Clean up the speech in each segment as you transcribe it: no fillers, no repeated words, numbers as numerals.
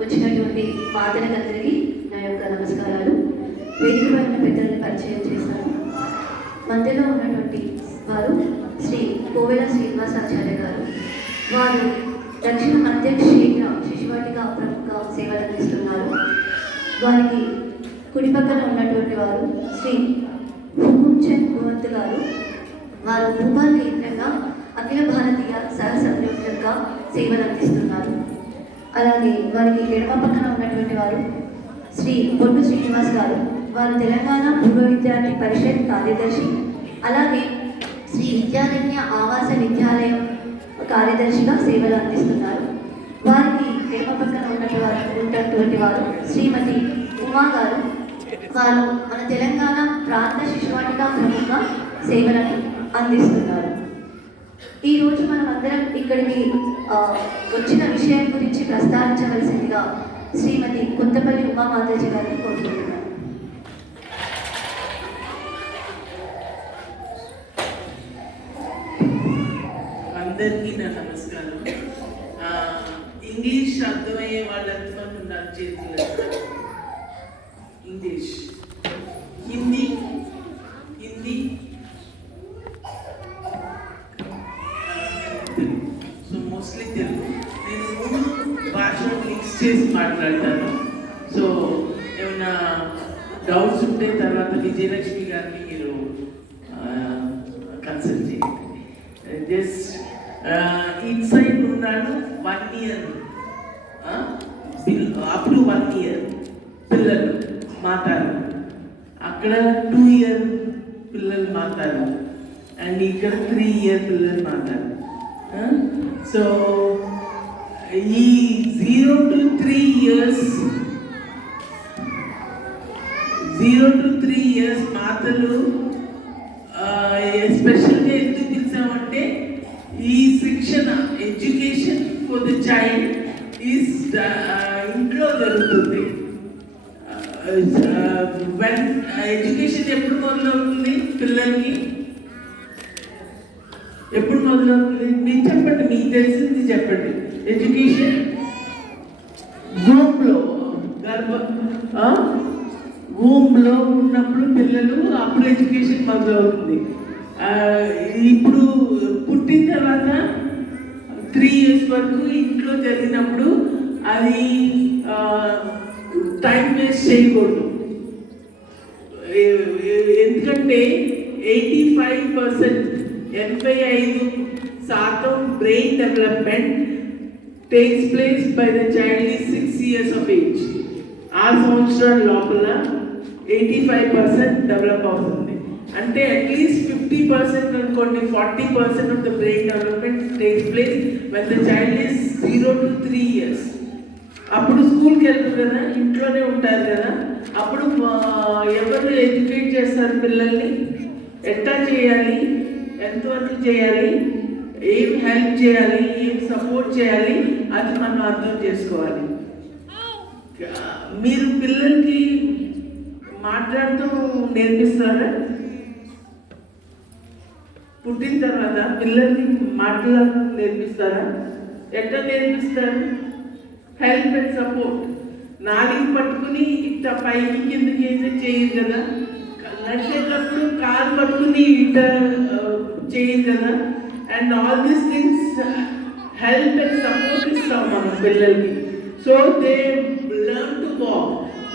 వచ్చినటువంటి మాతలకందరికీ నా యొక్క నమస్కారాలు. వేదిక పైన పెద్దలను పరిచయం చేశాను. మధ్యలో ఉన్నటువంటి వారు శ్రీ కోవెల శ్రీనివాసాచార్య గారు. వారు దక్షిణ మధ్య క్షేత్ర శిశువాటిక ప్రముఖ సేవలు అందిస్తున్నారు. వారికి కుడి పక్కన ఉన్నటువంటి వారు శ్రీ హుకుంచంద్ భగవంత్ గారు. వారు భూపాల్ కేంద్రంగా అఖిల భారతీయ సహ సంయోజకంగా సేవలు అందిస్తున్నారు. అలాగే వారికి ఎడమ పక్కన ఉన్నటువంటి వారు శ్రీ బొడ్డు శ్రీనివాస్ గారు. వారు తెలంగాణ పూర్వ విద్యార్థి పరిషత్ కార్యదర్శి, అలాగే శ్రీ విద్యారణ్య ఆవాస విద్యాలయం కార్యదర్శిగా సేవలు అందిస్తున్నారు. వారికి ఎడమ పక్కన ఉన్నటువంటి వారు శ్రీమతి ఉమా గారు. వారు మన తెలంగాణ ప్రాంత శిశువాటిక ప్రముఖ సేవలను అందిస్తున్నారు. ఈరోజు మనం అందరం ఇక్కడికి వచ్చిన విషయం గురించి ప్రస్తావించవలసిందిగా శ్రీమతి కొత్తపల్లి ఉమామాతాజీ గారిని కోరుకుంటున్నాను. అందరికీ నా నమస్కారం. ఇంగ్లీష్ అర్థమయ్యే వాళ్ళంతా ఉన్నారు చేతులు. English, Hindi so mostly Telugu. నేను 3 భాషలు మిక్స్ చేసి మాట్లాడతాను. సో ఏమైనా డౌట్స్ ఉంటే తర్వాత విజయలక్ష్మి గారిని మీరు కన్సల్ట్ చేయండి. జస్ట్ ఇట్ సైడ్ ఉన్నాడు 1 year, అప్ టు 1 year పిల్లలు మాతారు, అక్కడ 2 year పిల్లలు మాతారు, అండ్ ఇక్కడ 3 year పిల్లలు మాతారు. సో ఈ 0 to 3 years మాతలు ఎస్పెషల్గా ఎందుకు పిలిచామంటే ఈ శిక్షణ, education for the child is ఇంట్లో జరుగుతుంది. ఎడ్యుకేషన్ ఎప్పుడు మొదలవుతుంది పిల్లలకి? ఎప్పుడు మొదలవుతుంది? మీరు చెప్పండి, మీకు తెలిసింది చెప్పండి. ఎడ్యుకేషన్ వూమ్లో ఉన్నప్పుడు పిల్లలు, అప్పుడు ఎడ్యుకేషన్ మొదలవుతుంది. ఇప్పుడు పుట్టిన తర్వాత 3 years వరకు ఇంట్లో జరిగినప్పుడు అది టైం వేస్ట్ చేయకూడదు. ఎందుకంటే 85% brain development takes place by the child is 6 years of age. 6 సంవత్సరాల లోపల 85% డెవలప్ అవుతుంది. అంటే అట్లీస్ట్ 50% అనుకోండి, 40% of the brain development takes place when the child is 0 to 3 years. అప్పుడు స్కూల్కి వెళ్తారు కదా, ఇంట్లోనే ఉంటారు కదా, అప్పుడు ఎవరు ఎడ్యుకేట్ చేస్తారు పిల్లల్ని? ఎట్లా చేయాలి, ఎంతవరకు చేయాలి, ఏం హెల్ప్ చేయాలి, ఏం సపోర్ట్ చేయాలి, అది మనం అర్థం చేసుకోవాలి. మీరు పిల్లలకి మాట్లాడుతూ నేర్పిస్తారా? పుట్టిన తర్వాత పిల్లల్ని మాట్లాడుతూ నేర్పిస్తారా? ఎట్లా నేర్పిస్తారు? Help and support. నాలుగు పట్టుకుని ఇట్ట పైకి కిందకి వేసి చేయదు కదా, నడిచేటప్పుడు కాలు పట్టుకుని ఇట్ట చేయదు కదా. And all these things help and support ఇస్తాం మనం పిల్లలకి. So they learn to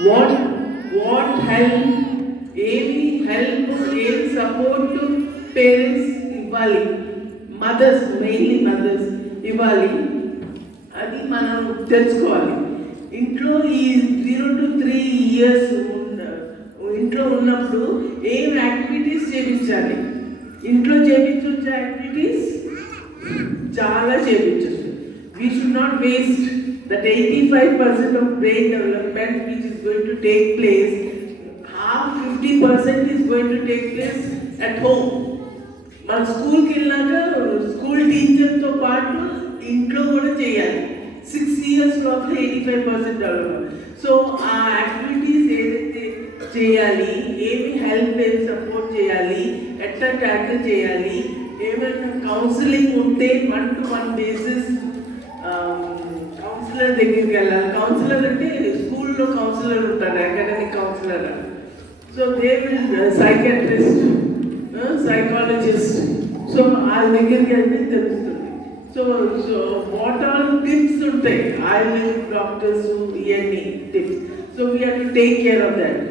walk. What help, ఏమి హెల్ప్, ఏమి సపోర్ట్ పేరెంట్స్ ఇవ్వాలి, మదర్స్, మెయిన్లీ మదర్స్ ఇవ్వాలి, అది మనం తెలుసుకోవాలి. ఇంట్లో ఈ 0 to 3 years ఇంట్లో ఉన్నప్పుడు ఏం యాక్టివిటీస్ చేయించాలి? ఇంట్లో చేయించవచ్చు యాక్టివిటీస్, చాలా చేయించవచ్చు. We should not waste that 85% of brain development which is going to take place, half 50% is going to take place at home. మన స్కూల్కి వెళ్ళాక స్కూల్ టీచర్తో పాటు ఇంట్లో కూడా చేయాలి. 6 years లోపల 85% డెవలప్. సో ఆ యాక్టివిటీస్ ఏదైతే చేయాలి, ఏమి హెల్ప్, ఏమి సపోర్ట్ చేయాలి, ఎట్లా ట్యాకిల్ చేయాలి, ఏమైనా కౌన్సిలింగ్ ఉంటే 1-to-1 basis కౌన్సిలింగ్ కౌన్సిలర్ దగ్గరికి వెళ్ళాలి. కౌన్సిలర్ అంటే స్కూల్లో కౌన్సిలర్ ఉంటారు, academic counsellor. So they will psychiatrist, psychologist. So వాళ్ళ దగ్గరికి వెళ్తే తెలుస్తుంది. సో వాట్ ఆల్ టిప్స్ ఉంటాయి, ఆయుర్వేదిక్ డాక్టర్స్ ఇవన్నీ tips. So we have to take care of that.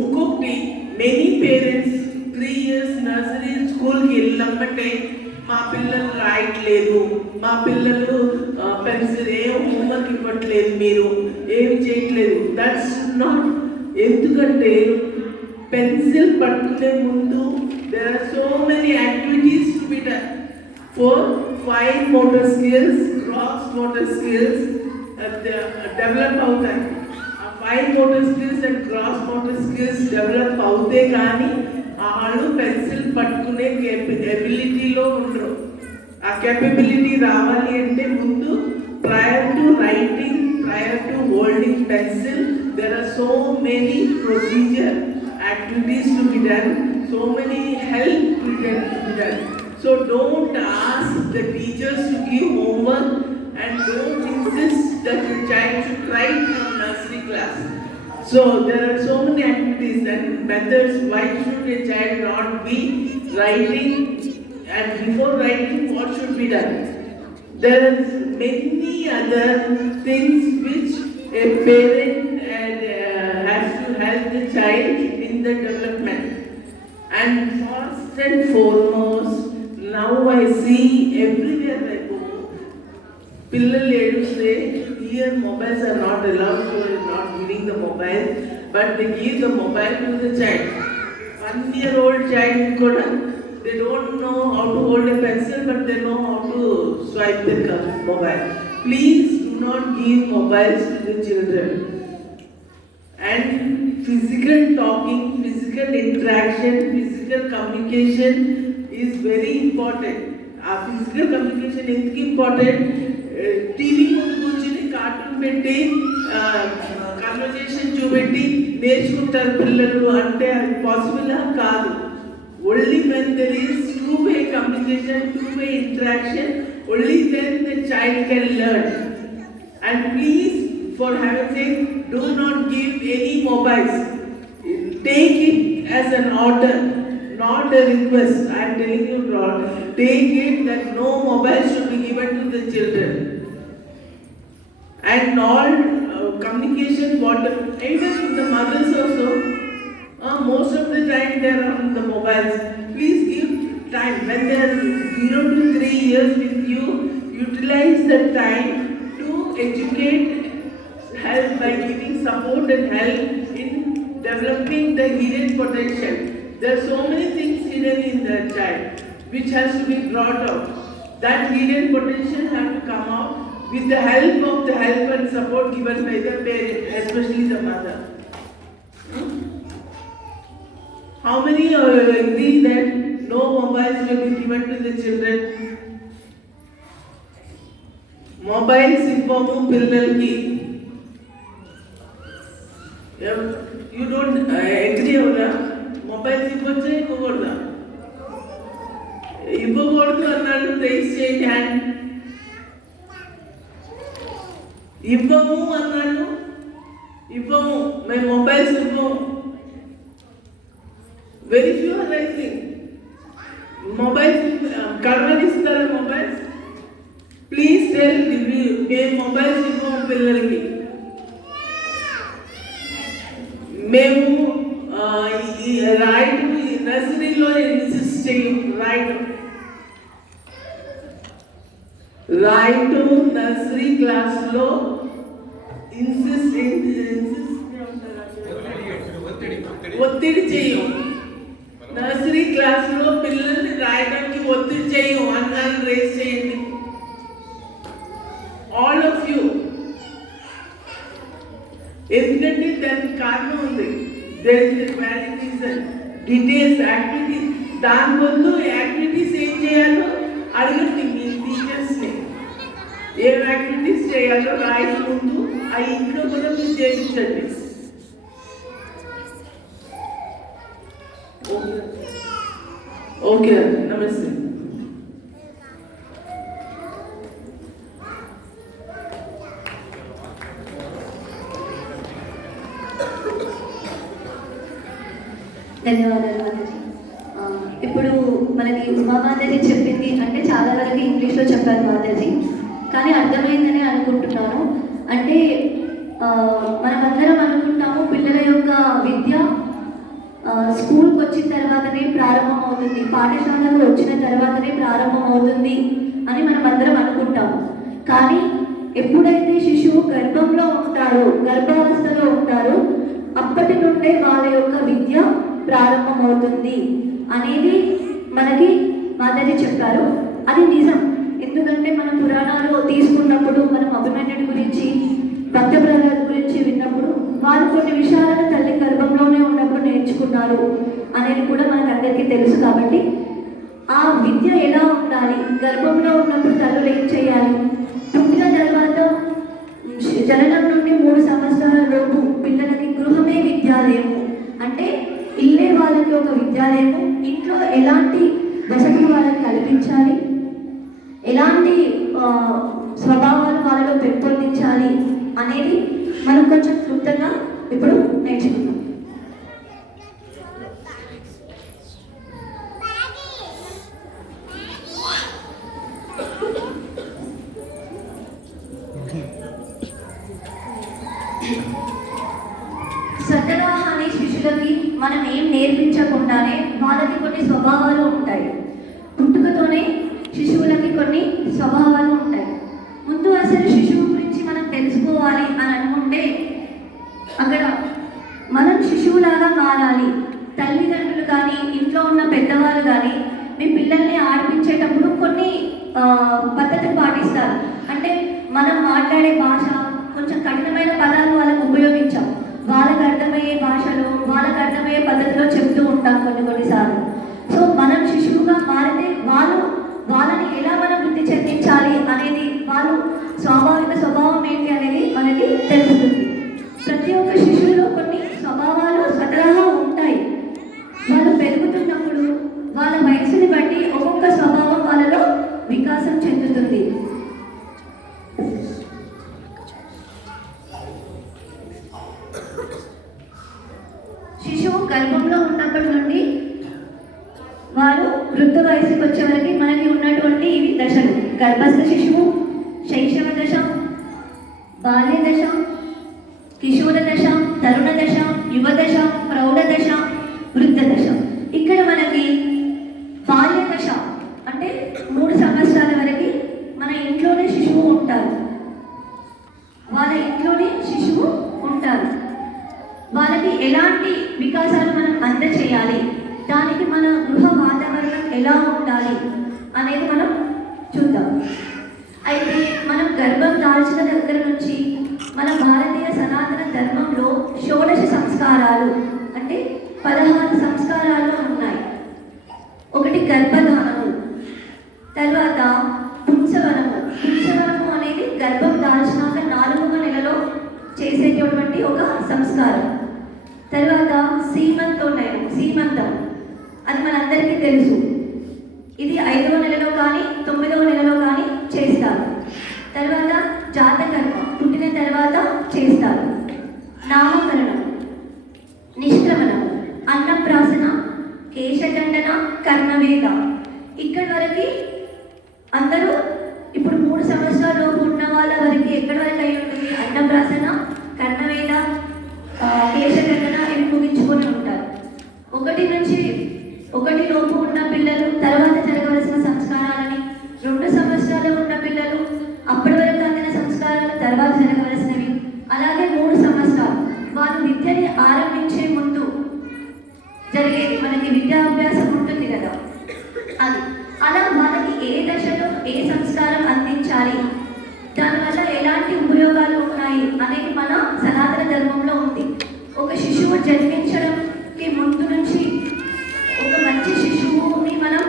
ఇంకొకటి, మెనీ పేరెంట్స్ 3 years నర్సరీ స్కూల్కి వెళ్ళినప్పటే మా పిల్లలు రాయట్లేదు, మా పిల్లలు పెన్సిల్ ఏం హోంవర్క్ ఇవ్వట్లేదు, మీరు ఏమి చేయట్లేదు. That's not. ఎందుకంటే పెన్సిల్ పట్టుకునే ముందు there are so many activities to be done. 4 fine motor skills, gross motor skills develop అవుతాయి. ఆ fine motor skills and gross motor skills develop అవుతే కానీ వాళ్ళు పెన్సిల్ పట్టుకునే ఎబిలిటీలో ఉండరు. ఆ కేపబిలిటీ రావాలి అంటే ముందు prior to writing, prior to holding pencil, there are so many procedure activities to be done, so many help to be done. So don't ask the teachers to give homework and don't insist that the child should write from nursery class. So there are so many activities and methods. Why should a child not be writing? And before writing, what should be done? There are many other things which a parent has to help the child in the development. And first and foremost, now I see everywhere I go, పిల్లలు ఏడుస్తే here mobiles are not allowed, so they are not giving the mobile, but they give the mobile to the child. 1-year-old child kuda, they don't know how to hold a pencil, but they know how to swipe the mobile. Please do not give mobiles to the children. And physical talking, physical interaction, physical communication is very important. Our physical communication is important. TV ముందు కూర్చుని cartoon పెట్టి conversation చూపెట్టి నేర్చుకుంటారు పిల్లలు అంటే అది possible కాదు. Only when there is two-way communication, two-way interaction, only then the child can learn. And please, for heaven's sake, do not give any mobiles. Take it as an order, not a request. I am telling you, take it that no mobile should be given to the children. And all communication, even the mothers also, most of the time they are on the mobiles. Please give time. When they are 0 to 3 years with you, utilize the time to educate, help by giving support and help in developing the hidden potential. There are so many things hidden in the child which has to be brought out. That hidden potential has to come out with the help and support given by the parent, especially the mother. How many agree that no mobiles will be given to the children? Mobiles ఇవ్వము పిల్లలకి. You don't agree అవునా? Mobiles ఇవ్వచ్చా ఇవ్వకూడదా? ఇవ్వకూడదు అన్నాడు, rice చేయండి hand. ఇవ్వము అన్నాడు, ఇవ్వము, మేము మొబైల్స్ ఇవ్వము. Very few are rising. Mobiles కడవనిస్తారా మొబైల్స్? ప్లీజ్ టెల్, మేము మొబైల్స్ ఇవ్వము పిల్లలకి. మేము రైట్ నర్సరీలో ఇన్సిస్ట్ చేయం. రైట్ నర్సరీ క్లాస్లో ఒత్తిడి చేయం. నర్సరీ క్లాస్లో పిల్లల్ని రాయడానికి ఒత్తిడి చేయం. అన్నాన్ని రేస్ చేయండి, ఆల్ ఆఫ్ యూ. ఎందుకంటే దానికి కారణం ఉంది. There is a valid reason. Details activities, దాని ముందు యాక్టివిటీస్ ఏం చేయాలో అడగండి మీ టీచర్స్ని. ఏం యాక్టివిటీస్ చేయాలో రాయక ముందు ఆ ఇంట్లో కూడా మీరు చేయించండి. ఓకే, నమస్తే. ధన్యవాదాలు మాతాజీ. ఇప్పుడు మనకి ఉమా మాతాజీ చెప్పింది అంటే చాలా వరకు ఇంగ్లీష్లో చెప్పారు మాతాజీ, కానీ అర్థమైందని అనుకుంటున్నాను. అంటే మనమందరం అనుకుంటాము పిల్లల యొక్క విద్య స్కూల్కి వచ్చిన తర్వాతనే ప్రారంభం అవుతుంది, పాఠశాలకు వచ్చిన తర్వాతనే ప్రారంభం అవుతుంది అని మనం అందరం అనుకుంటాము. కానీ ఎప్పుడైతే శిశువు గర్భంలో ఉంటారో, గర్భావస్థలో ఉంటారో, అప్పటి నుండే వాళ్ళ యొక్క విద్య ప్రారంభమవుతుంది అనేది మనకి మాతాజీ చెప్పారు. అది నిజం. ఎందుకంటే మనం పురాణాలు తీసుకున్నప్పుడు మనం అభిమన్యుడి గురించి, భక్త ప్రహ్లాద్ గురించి విన్నప్పుడు వారు కొన్ని విషయాలను తల్లి గర్భంలోనే ఉన్నప్పుడు నేర్చుకున్నారు అనేది కూడా మనకందరికీ తెలుసు. కాబట్టి ఆ విద్య ఎలా ఉండాలి, గర్భంలో ఉన్నప్పుడు తల్లులు ఏం చేయాలి, పుట్టిన తర్వాత జననం నుండి 3 సంవత్సరాల లోపు పిల్లలకి గృహమే విద్యాలయము, అంటే ఇల్లే వాళ్ళకి ఒక విద్యాలయము. ఇంట్లో ఎలాంటి వసతులు వాళ్ళకి కల్పించాలి, ఎలాంటి స్వభావాలు వాళ్ళలో పెంపొందించాలి అనేది మనం కొంచెం క్లుప్తంగా ఇప్పుడు నేర్చుకుందాం. స్వతహా అనే శిశులకి మనం ఏం నేర్పించకుండానే వాళ్ళకి కొన్ని స్వభావాలు ఉంటాయి. పుట్టుకతోనే శిశువులకి కొన్ని స్వభావాలు ఉంటాయి. ముందు అసలు శిశువు గురించి మనం తెలుసుకోవాలి అని అనుకుంటే అక్కడ మనం శిశువులాగా మారాలి. తల్లిదండ్రులు కానీ ఇంట్లో ఉన్న పెద్దవాళ్ళు కానీ మీ పిల్లల్ని ఆడిపించేటప్పుడు కొన్ని పద్ధతులు పాటిస్తారు. అంటే మనం మాట్లాడే భాష కొంచెం కఠినమైన పదాలు వాళ్ళకు ఉపయోగించాం, వాళ్ళకి అర్థమయ్యే భాషలో, వాళ్ళకి అర్థమయ్యే పద్ధతిలో చెప్తూ ఉంటాం కొన్నిసార్లు. సో మనం శిశువుగా మారితే వాళ్ళని ఎలా మనం వృద్ధి చెందించాలి అనేది, వాళ్ళు స్వాభావిక స్వభావం ఏంటి అనేది మనకి తెలుస్తుంది. ప్రతి ఒక్క శిశువులో కొన్ని స్వభావాలు స్వతహా ఉంటాయి. వాళ్ళు పెరుగుతున్నప్పుడు వాళ్ళ వయసుని బట్టి ఒక్కొక్క స్వభావం వాళ్ళలో వికాసం చెందుతుంది. శిశువు గర్భంలో ఉన్నప్పటి నుండి వారు వృద్ధ వయసుకి వచ్చే వరకు మనకి ఉన్నటువంటి ఇవి దశలు: గర్భస్థ శిశువు, శైశవ దశ, బాల్య దశ, కిశోర దశ, తరుణ దశ, యువ దశ, ప్రౌఢ దశ, వృద్ధ దశ. ఇక్కడ మనకి బాల్య దశ అంటే 3 సంవత్సరాల వరకు మన ఇంట్లోనే శిశువు ఉంటారు, వాళ్ళ ఇంట్లోనే శిశువు ఉంటారు. వాళ్ళకి ఎలాంటి వికాసాలు మనం అందచేయాలి, దానికి మన గృహ వాతావరణం ఎలా ఉండాలి అనేది మనం చూద్దాం. అయితే మనం గర్భం దాల్చిన దగ్గర నుంచి మన భారతీయ సనాతన ధర్మంలో 16 సంస్కారాలు అంటే 16 సంస్కారాలు ఉన్నాయి. ఒకటి గర్భధానము, తర్వాత పుంసవనము. పుంసవనము అనేది గర్భం దాల్చినాక 4వ నెలలో చేసేటటువంటి ఒక సంస్కారం. తర్వాత సీమంతోన్నయం, సీమంతం, అది మనందరికీ తెలుసు. ఇది 5వ నెలలో కానీ 9వ నెలలో కానీ చేస్తారు. తర్వాత జాతకర్మ, పుట్టిన తర్వాత చేస్తారు. నామకరణం, నిష్క్రమణం, అన్నప్రాసన, కేశఖండన, కర్ణవేద. ఇక్కడి వరకు అందరూ ఇప్పుడు 3 సంవత్సరాలు ఉన్న వాళ్ళ వరకు ఎక్కడి వరకు అయి ఉంటుంది? అన్నప్రాసన, కర్ణవేద, కేశఖండన ఇవి ముగించుకొని ఉంటారు. 1 నుంచి 1 లోపు ఉన్న పిల్లలు తర్వాత జరగవలసిన సంస్కారాలని, 2 సంవత్సరాలు ఉన్న పిల్లలు అప్పటి వరకు అందిన సంస్కారాలు తర్వాత జరగవలసినవి, అలాగే 3 సంవత్సరాలు వాళ్ళు విద్యని ఆరంభించే ముందు జరిగేది మనకి విద్యాభ్యాసం ఉంటుంది కదా, అది అలా వాళ్ళకి ఏ దశలో ఏ సంస్కారం అందించాలి, దానివల్ల ఎలాంటి ఉపయోగాలు ఉన్నాయి అనేది మన సనాతన ధర్మంలో ఉంది. ఒక శిశువు జన్మించడంకి ముందు నుంచి ఒక మంచి శిశువుని మనం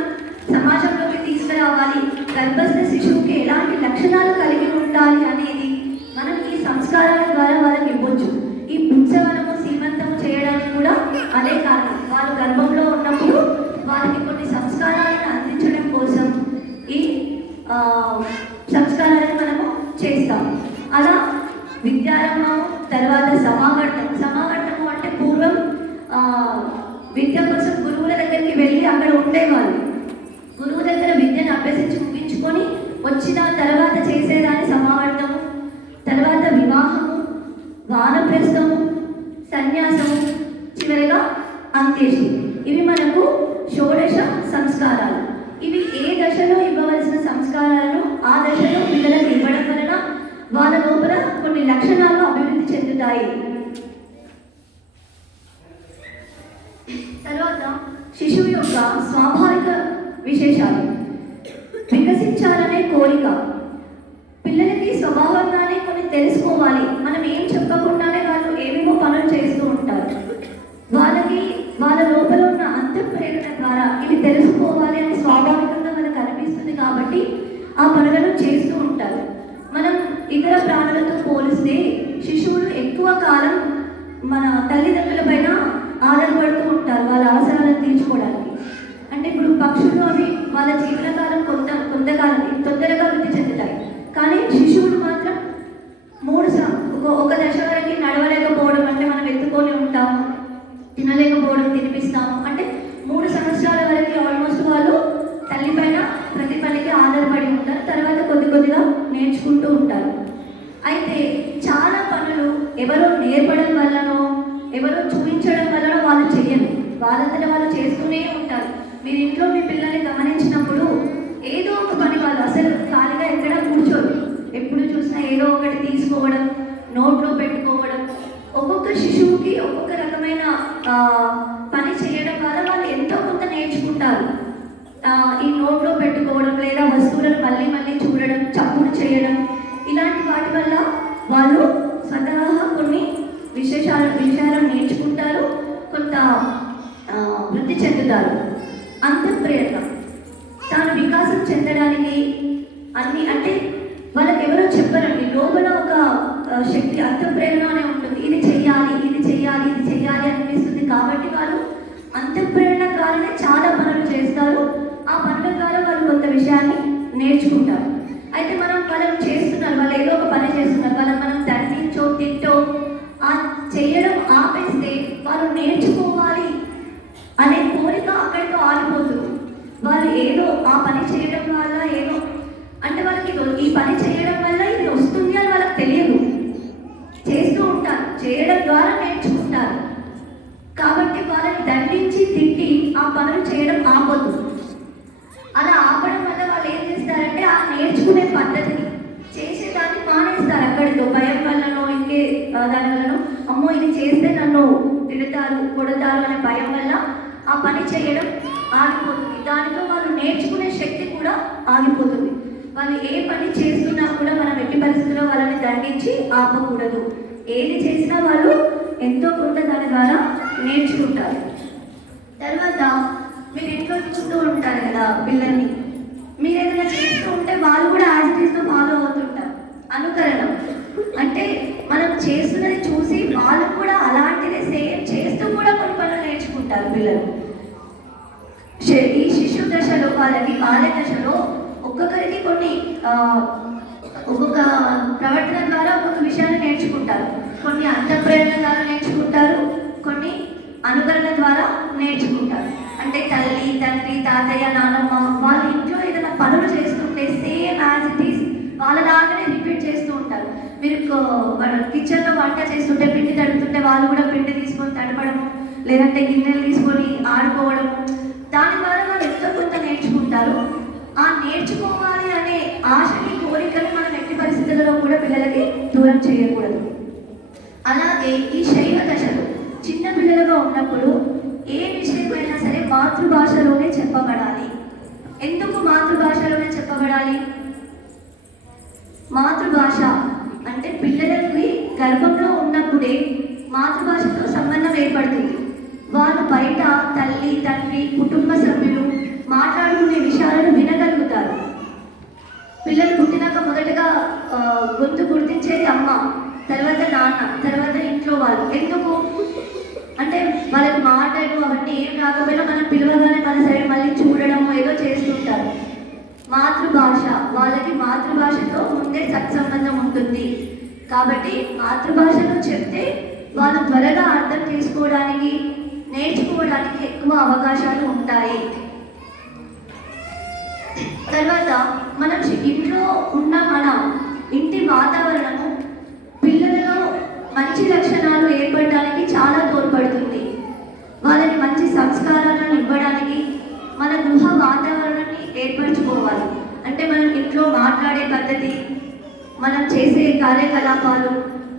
సమాజంలోకి తీసుకురావాలి, గర్భస్థ శిశువుకి ఎలాంటి లక్షణాలు కలిగి ఉండాలి అనేది మనం ఈ సంస్కారాల ద్వారా వాళ్ళకి ఇవ్వచ్చు. ఈ పుంసవనము, సీమంతము చేయడానికి కూడా అదే కారణం. వాళ్ళు గర్భంలో ఉన్నప్పుడు వాళ్ళకి కొన్ని సంస్కారాలను అందించడం కోసం ఈ సంస్కారాలను మనము చేస్తాం. అలా విద్యారంభం, తర్వాత సమావర్తనం. సమావర్తనం అంటే పూర్వం విద్య కోసం గురువుల దగ్గరికి వెళ్ళి అక్కడ ఉండేవాళ్ళు. గురువు దగ్గర విద్యను అభ్యసించి ముగించుకొని వచ్చిన తర్వాత చేసేదాన్ని సమావర్తము, తర్వాత వివాహము, వానప్రస్థము, సన్యాసము, చివరిగా అంత్యేష్టి. ఇవి మనకు షోడశ సంస్కారాలు. ఇవి ఏ దశలో ఇవ్వవలసిన సంస్కారాలను ఆ దశలో పిల్లలకు ఇవ్వడం వలన వాళ్ళ లోపల కొన్ని లక్షణాలు అభివృద్ధి చెందుతాయి. తర్వాత శిశువు యొక్క స్వాభావిక విశేషాలు. వికసించాలనే కోరిక. పిల్లలకి స్వభావంగానే కొన్ని తెలుసుకోవాలి. మనం ఏం చెప్పకుండానే వాళ్ళు ఏమేమో పనులు చేస్తూ ఉంటారు. వాళ్ళకి వాళ్ళ లోపల ఉన్న అంతఃప్రేరణ ద్వారా ఇవి తెలుసుకోవాలి అని స్వాభావికంగా మనకు అనిపిస్తుంది కాబట్టి ఆ పనులను చేస్తూ ఉంటారు. మనం ఇతర ప్రాణులతో పోలిస్తే శిశువులు ఎక్కువ కాలం మన తల్లిదండ్రుల పైన ఆధారపడుతూ ఉంటారు వాళ్ళ అవసరాలను తీర్చుకోవడానికి. అంటే ఇప్పుడు పక్షులు అవి వాళ్ళ జీవనకాలం కొంతకాలం తొందరగా వృద్ధి చెందుతాయి. కానీ శిశువులు మాత్రం ఒక దశ వరకు నడవలేకపోవడం, అంటే మనం ఎత్తుకొని ఉంటాము, తినలేకపోవడం, తినిపిస్తాము. అంటే 3 సంవత్సరాల వరకు ఆల్మోస్ట్ వాళ్ళు తల్లి పైన ప్రతి పనికి ఆధారపడి ఉంటారు. తర్వాత కొద్దిగా నేర్చుకుంటూ ఉంటారు. అయితే చాలా పనులు ఎవరో నేర్పడం వల్లనో ఎవరో చూపించడం వల్లనో వాళ్ళు చెయ్యరు. వాళ్ళంతటా వాళ్ళు చేస్తూనే ఉంటారు. మీరు ఇంట్లో మీ పిల్లల్ని గమనించినప్పుడు ఏదో ఒక పని వాళ్ళు అసలు ఖాళీగా ఎక్కడ కూర్చోరు. ఎప్పుడు చూసినా ఏదో ఒకటి తీసుకోవడం, నోట్లో పెట్టుకోవడం. ఒక్కొక్క శిశువుకి ఒక్కొక్క రకమైన పని చేయడం వల్ల వాళ్ళు ఎంతో కొంత నేర్చుకుంటారు. ఈ నోట్లో పెట్టుకోవడం లేదా వస్తువులను మళ్ళీ మళ్ళీ చూడడం, చప్పుడు చేయడం, ఇలాంటి వాటి వల్ల వాళ్ళు స్వతహాగా కొన్ని విషయాలను నేర్చుకుంటారు, కొంత వృద్ధి చెందుతారు. అంతఃప్రేరణ. తాను వికాసం చెందడానికి అన్ని, అంటే వాళ్ళకి ఎవరో చెప్పరండి, లోపల ఒక శక్తి అంతఃప్రేరణ అనే ఉంటుంది. ఇది చెయ్యాలి, ఇది చెయ్యాలి, ఇది చెయ్యాలి అనిపిస్తుంది. కాబట్టి వాళ్ళు అంతఃప్రేరణ ద్వారానే చాలా పనులు చేస్తారు. ఆ పనుల ద్వారా వాళ్ళు కొంత విషయాన్ని నేర్చుకుంటారు. అయితే మనం వాళ్ళని చేస్తున్నారు, వాళ్ళు ఏదో ఒక పని చేస్తున్నారు, వాళ్ళని మనం దండించో తిట్టో ఆ చేయడం ఆపేస్తే వాళ్ళు నేర్చుకోవాలి అనే కోరిక అక్కడితో ఆగిపోతుంది. వాళ్ళు ఏదో ఆ పని చేయడం వల్ల ఏదో, అంటే వాళ్ళకి ఈ పని చేయడం వల్ల ఇది వస్తుంది అని వాళ్ళకి తెలియదు, చేస్తూ ఉంటారు, చేయడం ద్వారా నేర్చుకుంటారు. కాబట్టి వాళ్ళని దండించి తిట్టి ఆ పనులు చేయడం ఆపొద్దు. అలా ఆపడం వల్ల వాళ్ళు ఏం చేస్తారంటే ఆ నేర్చుకునే పద్ధతిని చేసేదాన్ని మానేస్తారు. అక్కడితో భయం వల్లనో ఇంకే దాని వల్లనో, అమ్మో ఇది చేస్తే నన్ను తిడతారు, కొడతారు అనే భయం వల్ల ఆ పని చేయడం ఆగిపోతుంది. దానితో వాళ్ళు నేర్చుకునే శక్తి కూడా ఆగిపోతుంది. వాళ్ళు ఏ పని చేస్తున్నా కూడా మనం ఎట్టి పరిస్థితుల్లో వాళ్ళని దండించి ఆపకూడదు. ఏది చేసినా వాళ్ళు ఎంతో కొంత దాని ద్వారా నేర్చుకుంటారు. తర్వాత మీరు ఇంట్లో చూస్తూ ఉంటారు కదా పిల్లల్ని, మీరు ఏదైనా చేస్తూ ఉంటే వాళ్ళు కూడా యాజిటీస్తో ఫాలో అవుతుంటారు. అనుకరణం అంటే మనం చేస్తున్నది చూసి వాళ్ళు కూడా అలాంటిదే సేమ్ చేస్తూ కూడా కొన్ని పనులు నేర్చుకుంటారు పిల్లలు. ఈ శిశు దశలో వాళ్ళకి బాల్య దశలో ఒక్కొక్కరికి కొన్ని ఒక్కొక్క ప్రవర్తన ద్వారా ఒక్కొక్క విషయాన్ని నేర్చుకుంటారు. కొన్ని అంతఃప్రేరణ ద్వారా నేర్చుకుంటారు, కొన్ని అనుకరణ ద్వారా నేర్చుకుంటారు. అంటే తల్లి, తండ్రి, తాతయ్య, నాన్నమ్మ వాళ్ళ ఇంట్లో ఏదైనా పనులు చేస్తుంటే సేమ్ యాజ్ ఇట్ ఈస్ వాళ్ళలాగానే రిపీట్ చేస్తూ ఉంటారు. మీరు కిచెన్లో వంట చేస్తుంటే పిండి తడుపుతుంటే వాళ్ళు కూడా పిండి తీసుకొని తడపడము, లేదంటే గిన్నెలు తీసుకొని ఆడుకోవడము, దాని ద్వారా వాళ్ళు ఎంతో కొంత నేర్చుకుంటారు. ఆ నేర్చుకోవాలి అనే ఆశని, కోరికని మనం ఎట్టి పరిస్థితుల్లో కూడా పిల్లలకి దూరం చేయకూడదు. అలాగే ఈ శైవ దశలో చిన్న పిల్లలుగా ఉన్నప్పుడు ఏ విషయమైనా సరే మాతృభాషలోనే చెప్పబడాలి. ఎందుకు మాతృభాషలోనే చెప్పబడాలి? మాతృభాష అంటే పిల్లలకి గర్భంలో ఉన్నప్పుడే మాతృభాషతో సంబంధం ఏర్పడుతుంది. వాళ్ళు బయట తల్లి, తండ్రి, కుటుంబ సభ్యులు మాట్లాడుకునే విషయాలను వినగలుగుతారు. పిల్లలు పుట్టినాక మొదటగా గొంతు గుర్తించేది అమ్మ, తర్వాత నాన్న, తర్వాత ఇంట్లో వాళ్ళు. ఎందుకు అంటే వాళ్ళకి మాటలు అవన్నీ ఏం రాకపోయినా మనం పిలవగానే మన సైడ్ మళ్ళీ చూడడం ఏదో చేస్తుంటారు. మాతృభాష, వాళ్ళకి మాతృభాషతో ముందే సత్సంబంధం ఉంటుంది. కాబట్టి మాతృభాషలో చెప్తే వాళ్ళు త్వరగా అర్థం చేసుకోవడానికి, నేర్చుకోవడానికి ఎక్కువ అవకాశాలు ఉంటాయి. తర్వాత మనం ఇంట్లో ఉన్న మన ఇంటి వాతావరణము పిల్లలలో మంచి లక్షణాలు ఏర్పడడానికి చాలా తోడ్పడుతుంది. వాళ్ళకి మంచి సంస్కారాలను ఇవ్వడానికి మన గృహ వాతావరణాన్ని ఏర్పరచుకోవాలి. అంటే మనం ఇంట్లో మాట్లాడే పద్ధతి, మనం చేసే కార్యకలాపాలు,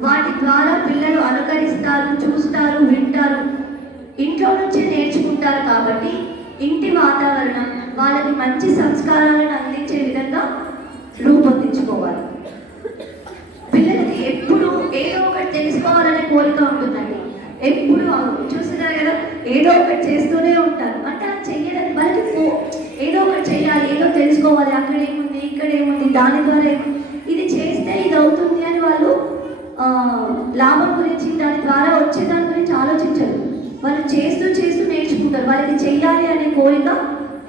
వాటి ద్వారా పిల్లలు అనుకరిస్తారు, చూస్తారు, వింటారు, ఇంట్లో నుంచే నేర్చుకుంటారు. కాబట్టి ఇంటి వాతావరణం వాళ్ళకి మంచి సంస్కారాలను అందించే విధంగా రూపొందించుకోవాలి. పిల్లలకి ఎప్పుడు ఏదో ఒకటి తెలుసుకోవాలనే కోరిక ఉంటుందండి. ఎప్పుడు చూస్తున్నారు కదా, ఏదో ఒకటి చేస్తూనే ఉంటారు. అంటే అది చెయ్యడం వాళ్ళకి ఏదో ఒకటి చెయ్యాలి, ఏదో తెలుసుకోవాలి, అక్కడ ఏముంది, ఇక్కడ ఏముంది, దాని ద్వారా ఇది చేస్తే ఇది అవుతుంది అని వాళ్ళు లాభం గురించి, దాని ద్వారా వచ్చే దాని గురించి ఆలోచించరు. వాళ్ళు చేస్తూ చేస్తూ నేర్చుకుంటారు. వాళ్ళకి చెయ్యాలి అనే కోరిక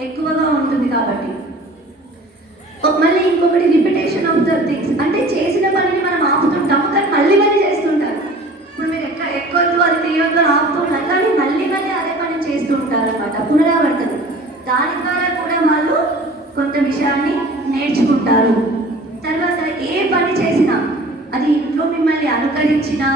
ఎక్కువగా ఉంటుంది. కాబట్టి మళ్ళీ ఇంకొకటి రిపిటేషన్ ఆఫ్ ద థింగ్స్, అంటే చేసిన పనిని మనం ఆపుతుంటాము కానీ మళ్ళీ మళ్ళీ చేస్తుంటారు. ఇప్పుడు మీరు ఎక్కొద్దు అది తీయొద్దు ఆపుతుంటారు కానీ మళ్ళీ మళ్ళీ అదే పని చేస్తూ ఉంటారు అనమాట, పునరావర్తన. దాని ద్వారా కూడా వాళ్ళు కొంత విషయాన్ని నేర్చుకుంటారు. తర్వాత ఏ పని చేసినా అది ఇంట్లో మిమ్మల్ని అనుకరించినా,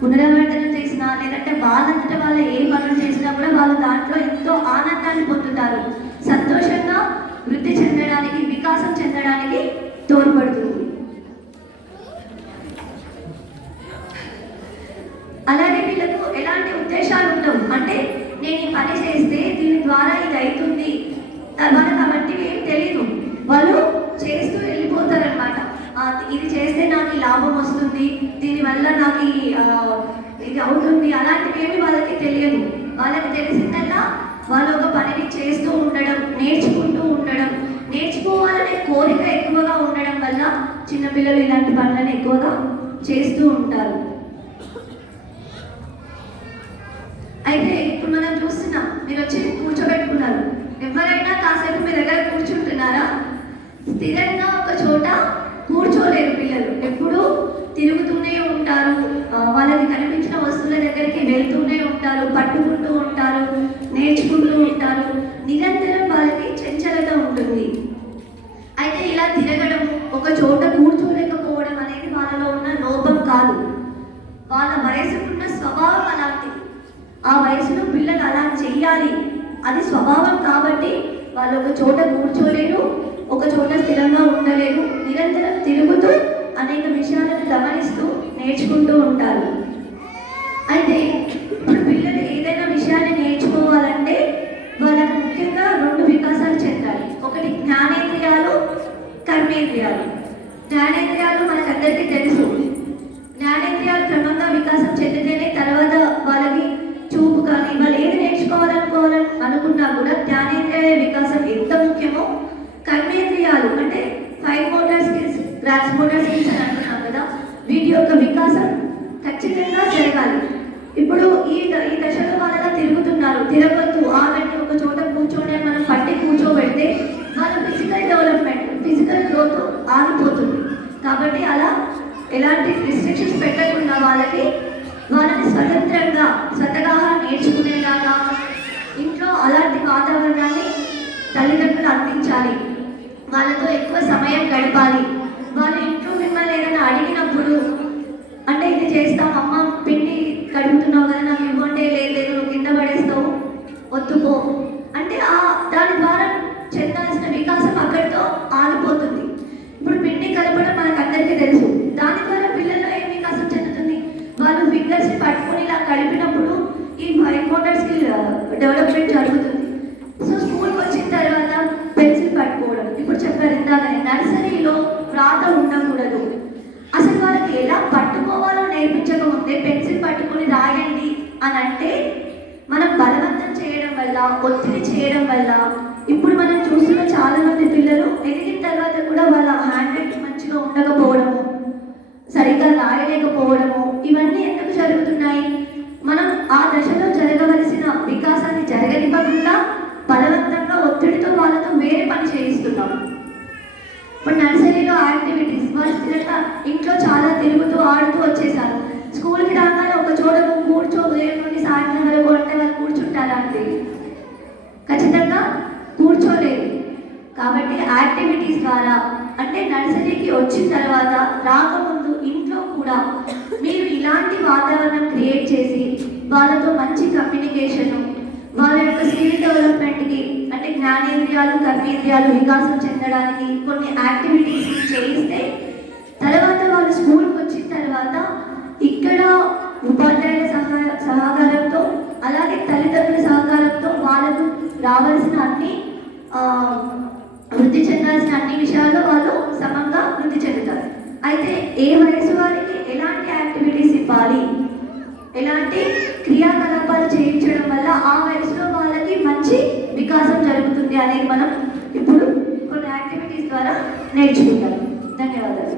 పునరావర్తన చేసినా, లేదంటే వాళ్ళంతటా వాళ్ళ ఏ పనులు చేసినా కూడా వాళ్ళు దాంట్లో ఎంతో ఆనందాన్ని పొందుతారు. సంతోషంగా వృద్ధి చెందడానికి, వికాసం చెందడానికి తోడ్పడుతుంది. అలాగే వీళ్ళకు ఎలాంటి ఉద్దేశాలు ఉండవు. అంటే నేను ఈ పని చేస్తే దీని ద్వారా ఇది అవుతుంది తర్వాత కాబట్టి ఏం తెలీదు, వాళ్ళు చేస్తూ వెళ్ళిపోతారనమాట. ఇది చేస్తే నాకు లాభం వస్తుంది, దీనివల్ల నాకు ఇది అవుతుంది, అలాంటివి ఏమి వాళ్ళకి తెలియదు. వాళ్ళకి తెలిసిందల్లా వాళ్ళు ఒక పనిని చేస్తూ ఉండడం, నేర్చుకుంటూ ఉండడం, నేర్చుకోవాలనే కోరిక ఎక్కువగా ఉండడం వల్ల చిన్నపిల్లలు ఇలాంటి పనులను ఎక్కువగా చేస్తూ ఉంటారు. అయితే ఇప్పుడు మనం చూస్తున్నాం, మీరు వచ్చి కూర్చోబెట్టుకున్నారు. ఎవరైనా కాసేపు మీ దగ్గర కూర్చుంటున్నారా? స్థిరంగా ఒక చోట కూర్చోలేరు పిల్లలు, ఎప్పుడు తిరుగుతూనే ఉంటారు. వాళ్ళకి కనిపించిన వస్తువుల దగ్గరికి వెళ్తూనే ఉంటారు, పట్టుకుంటూ ఉంటారు, నేర్చుకుంటూ ఉంటారు. నిరంతరం వాళ్ళకి చంచలత ఉంటుంది. అయితే ఇలా తిరగడం, ఒక చోట కూర్చోలేకపోవడం అనేది వాళ్ళలో ఉన్న లోపం కాదు, వాళ్ళ వయసుకున్న స్వభావం అలాంటిది. ఆ వయసులో పిల్లలు అలా చెయ్యాలి, అది స్వభావం. కాబట్టి వాళ్ళు ఒక చోట కూర్చోలేరు, ఒక చోట స్థిరంగా ఉండలేరు, నిరంతరం తిరుగుతూ అనేక విషయాలను గమనిస్తూ నేర్చుకుంటూ ఉంటారు. అయితే ఇప్పుడు పిల్లలు ఏదైనా విషయాన్ని నేర్చుకోవాలంటే వాళ్ళకు ముఖ్యంగా 2 వికాసాలు చెందాలి. ఒకటి జ్ఞానేంద్రియాలు, కర్మేంద్రియాలు. జ్ఞానేంద్రియాలు మనకందరికీ తెలుసు. జ్ఞానేంద్రియాలు క్రమంగా వికాసం చెందితేనే తర్వాత వాళ్ళకి చూపు కానీ వాళ్ళు ఏది నేర్చుకోవాలనుకున్నా కూడా జ్ఞానేంద్రియాల వికాసం ఎంత ముఖ్యమో, కర్మేంద్రియాలు అంటే 5 motor skills, gross motor skills అని అంటున్నాం కదా, వీటి యొక్క వికాసం ఖచ్చితంగా జరగాలి. ఇప్పుడు ఈ దశలో వాళ్ళలా తిరుగుతున్నారు, తిరగద్దు, ఆగండి, ఒక చోట కూర్చోండి మనం పట్టి కూర్చోబెడితే వాళ్ళ ఫిజికల్ డెవలప్మెంట్, ఫిజికల్ గ్రోత్ ఆగిపోతుంది. కాబట్టి అలా ఎలాంటి రిస్ట్రిక్షన్స్ పెట్టకుండా వాళ్ళని స్వతంత్రంగా స్వతగా నేర్చుకునేలాగా ఇంట్లో అలాంటి వాతావరణాన్ని తల్లిదండ్రులు అందించాలి. వాళ్ళతో ఎక్కువ సమయం గడపాలి. వాళ్ళు ఇంట్లో మిమ్మల్ని ఏదైనా అడిగినప్పుడు, అంటే ఇది చేస్తాం అమ్మ, పిండి కడుగుతున్నావు కదా నాకు ఇవ్వండి, లేదు నువ్వు కింద పడేస్తావు, వద్దుకో అంటే దాని ద్వారా చెందాల్సిన వికాసం అక్కడితో ఆగిపోతుంది. ఇప్పుడు పిండి కలపడం మనకు అందరికీ తెలుసు, దాని ద్వారా పిల్లల్లో ఏం వికాసం చెందుతుంది? వాళ్ళు ఫింగర్స్ని పట్టుకొని ఇలా కలిపినప్పుడు ఈ 5 మోటార్ స్కిల్ డెవలప్మెంట్ జరుగుతుంది. సో స్కూల్కి వచ్చిన తర్వాత పెన్సిల్ పట్టుకోవడం, ఇప్పుడు చెప్పారు ఇందాకనే, నర్సరీలో వ్రాత ఉండకూడదు. అసలు వాళ్ళకి ఎలా పట్టుకోవాలో నేర్పించకముందే పెన్సిల్ పట్టుకొని రాయండి అని అంటే మనం బలవంతం చేయడం వల్ల, ఒత్తిడి చేయడం వల్ల ఇప్పుడు మనం చూస్తున్న చాలా మంది పిల్లలు ఎదిగిన తర్వాత కూడా వాళ్ళ హ్యాండ్ రైటింగ్ మంచిగా ఉండకపోవడము, సరిగ్గా రాయలేకపోవడము, ఇవన్నీ ఎందుకు జరుగుతున్నాయి? మనం ఆ దశలో జరగవలసిన వికాసాన్ని జరగనివ్వకుండా బలవంతంగా ఒత్తిడితో వాళ్ళతో వేరే పని చేయిస్తున్నాం. ఇప్పుడు నర్సరీలో యాక్టివిటీస్, వాళ్ళు స్థిరంగా ఇంట్లో చాలా తిరుగుతూ ఆడుతూ వచ్చేసారు, స్కూల్కి రాగానే ఒక చోట కూర్చో, ఉదయం నుండి సాయంత్రం వరకు అంటే వాళ్ళు కూర్చుంటారా అండి? ఖచ్చితంగా కూర్చోలేదు. కాబట్టి యాక్టివిటీస్ ద్వారా అంటే నర్సరీకి వచ్చిన తర్వాత రాకముందు ఇంట్లో కూడా మీరు ఇలాంటి వాతావరణం క్రియేట్ చేసి వాళ్ళతో మంచి కమ్యూనికేషను, వాళ్ళ యొక్క స్కిల్ డెవలప్మెంట్కి అంటే జ్ఞానేంద్రియాలు కర్మేంద్రియాలు వికాసం చెందడానికి కొన్ని యాక్టివిటీస్ చేయిస్తే తర్వాత వాళ్ళు స్కూల్కి వచ్చిన తర్వాత ఇక్కడ ఉపాధ్యాయుల సహకారంతో అలాగే తల్లిదండ్రుల సహకారంతో వాళ్ళకు రావాల్సిన అన్ని వృద్ధి చెందాల్సిన అన్ని విషయాల్లో వాళ్ళు సమంగా వృద్ధి చెందుతారు. అయితే ఏ వయసు వారికి ఎలాంటి యాక్టివిటీస్ ఇవ్వాలి, ఎలాంటి క్రియాకలాపాలు చేయించడం వల్ల ఆ వయసులో వాళ్ళకి మంచి వికాసం జరుగుతుంది అనేది మనం ఇప్పుడు కొన్ని యాక్టివిటీస్ ద్వారా నేర్చుకుంటాం. ధన్యవాదాలు.